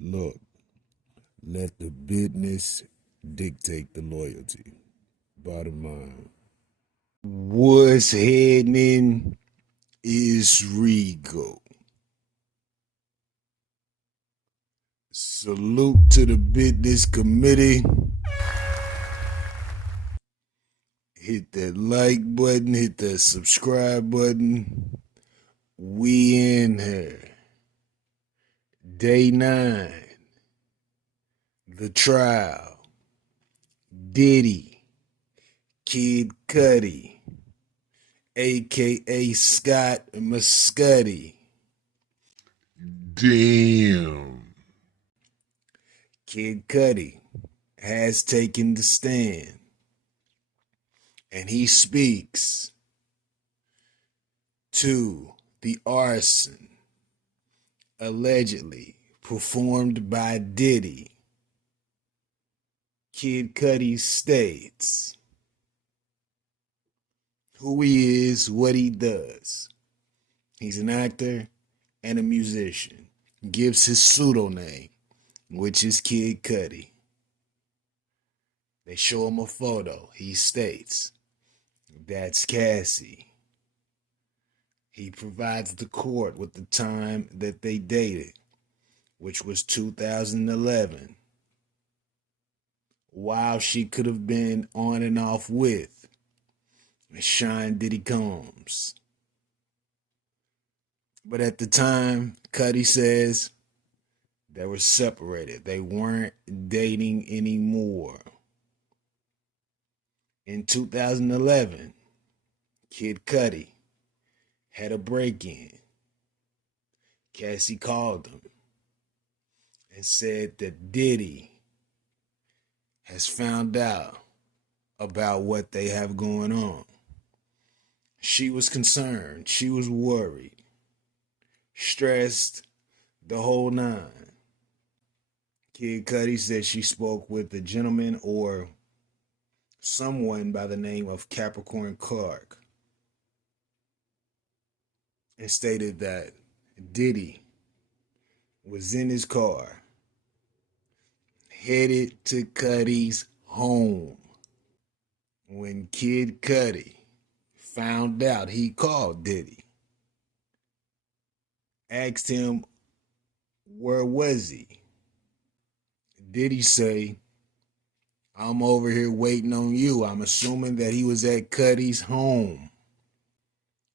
Look, let the business dictate the loyalty. Bottom line. What's happening is Rico. Salute to the business committee. Hit that like button, hit that subscribe button. We in here. Day 9. The trial. Diddy. Kid Cudi. AKA Scott Muscuddy. Damn. Kid Cudi has taken the stand, and he speaks to the arson allegedly performed by Diddy. Kid Cudi states who he is, what he does. He's an actor and a musician. Gives his pseudonym, which is Kid Cudi. They show him a photo. He states, "That's Cassie." He provides the court with the time that they dated, which was 2011, while she could have been on and off with Sean Diddy Combs. But at the time, Cudi says they were separated. They weren't dating anymore. In 2011, Kid Cudi had a break-in. Cassie called him and said that Diddy has found out about what they have going on. She was concerned. She was worried. Stressed, the whole nine. Kid Cudi said she spoke with a gentleman or someone by the name of Capricorn Clark and stated that Diddy was in his car headed to Cudi's home. When Kid Cudi found out, he called Diddy, asked him where was he. Diddy say, "I'm over here waiting on you." I'm assuming that he was at Cudi's home.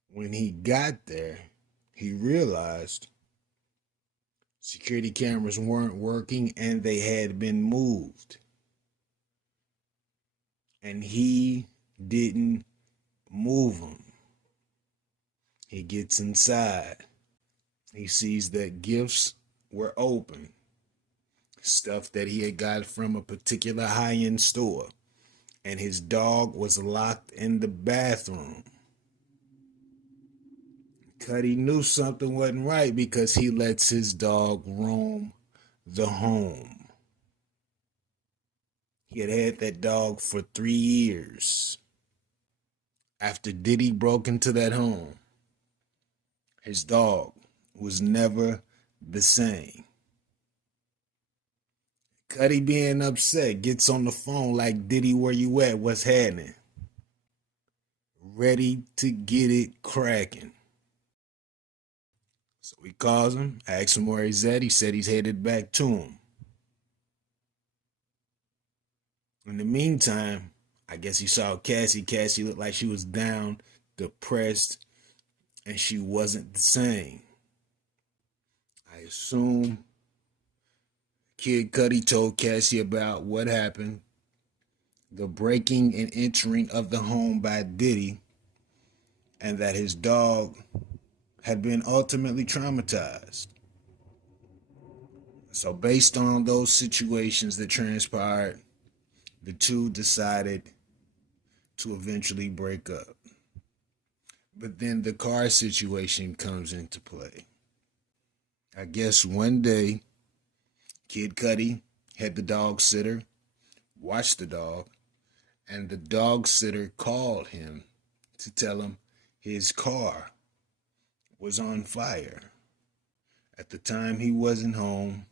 When he got there, he realized security cameras weren't working and they had been moved. And he didn't move them. He gets inside. He sees that gifts were open. Stuff that he had got from a particular high-end store. And his dog was locked in the bathroom. Cudi knew something wasn't right because he lets his dog roam the home. He had had that dog for 3 years. After Diddy broke into that home, his dog was never the same. Cudi being upset gets on the phone like, "Diddy, where you at? What's happening?" Ready to get it cracking. So he calls him, asks him where he's at. He said he's headed back to him. In the meantime, I guess he saw Cassie. Cassie looked like she was down, depressed, and she wasn't the same. I assume Kid Cudi told Cassie about what happened, the breaking and entering of the home by Diddy, and that his dog had been ultimately traumatized. So based on those situations that transpired, the two decided to eventually break up. But then the car situation comes into play. I guess one day, Kid Cudi had the dog sitter watch the dog, and the dog sitter called him to tell him his car was on fire. At the time, he wasn't home,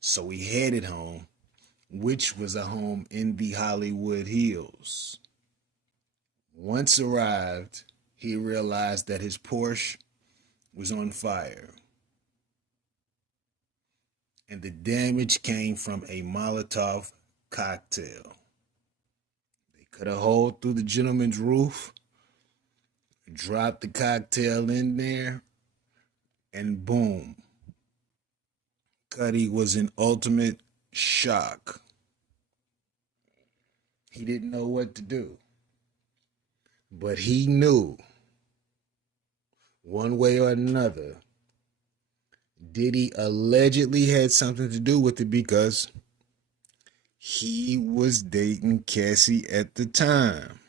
So he headed home, which was a home in the Hollywood Hills. Once arrived, he realized that his Porsche was on fire, and the damage came from a Molotov cocktail. They cut a hole through the gentleman's roof, dropped the cocktail in there, and boom. Cudi was in ultimate shock. He didn't know what to do. But he knew, one way or another, Diddy allegedly had something to do with it because he was dating Cassie at the time.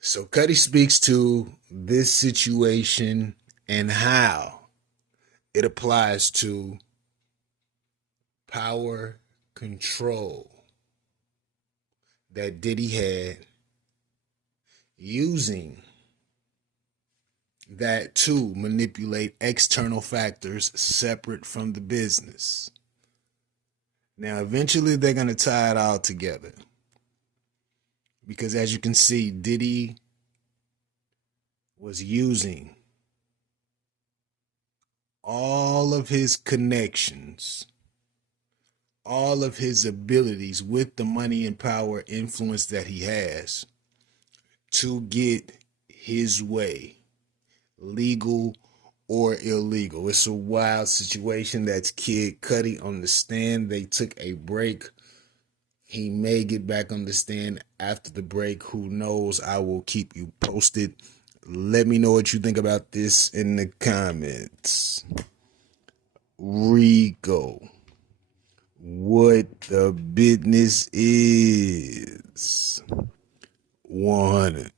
So Cudi speaks to this situation and how it applies to power control that Diddy had, using that to manipulate external factors separate from the business. Now, eventually, they're going to tie it all together. Because as you can see, Diddy was using all of his connections, all of his abilities with the money and power influence that he has to get his way, legal or illegal. It's a wild situation. That's Kid Cudi on the stand. They took a break. He may get back on the stand after the break. Who knows? I will keep you posted. Let me know what you think about this in the comments. Rico, what the business is. 100.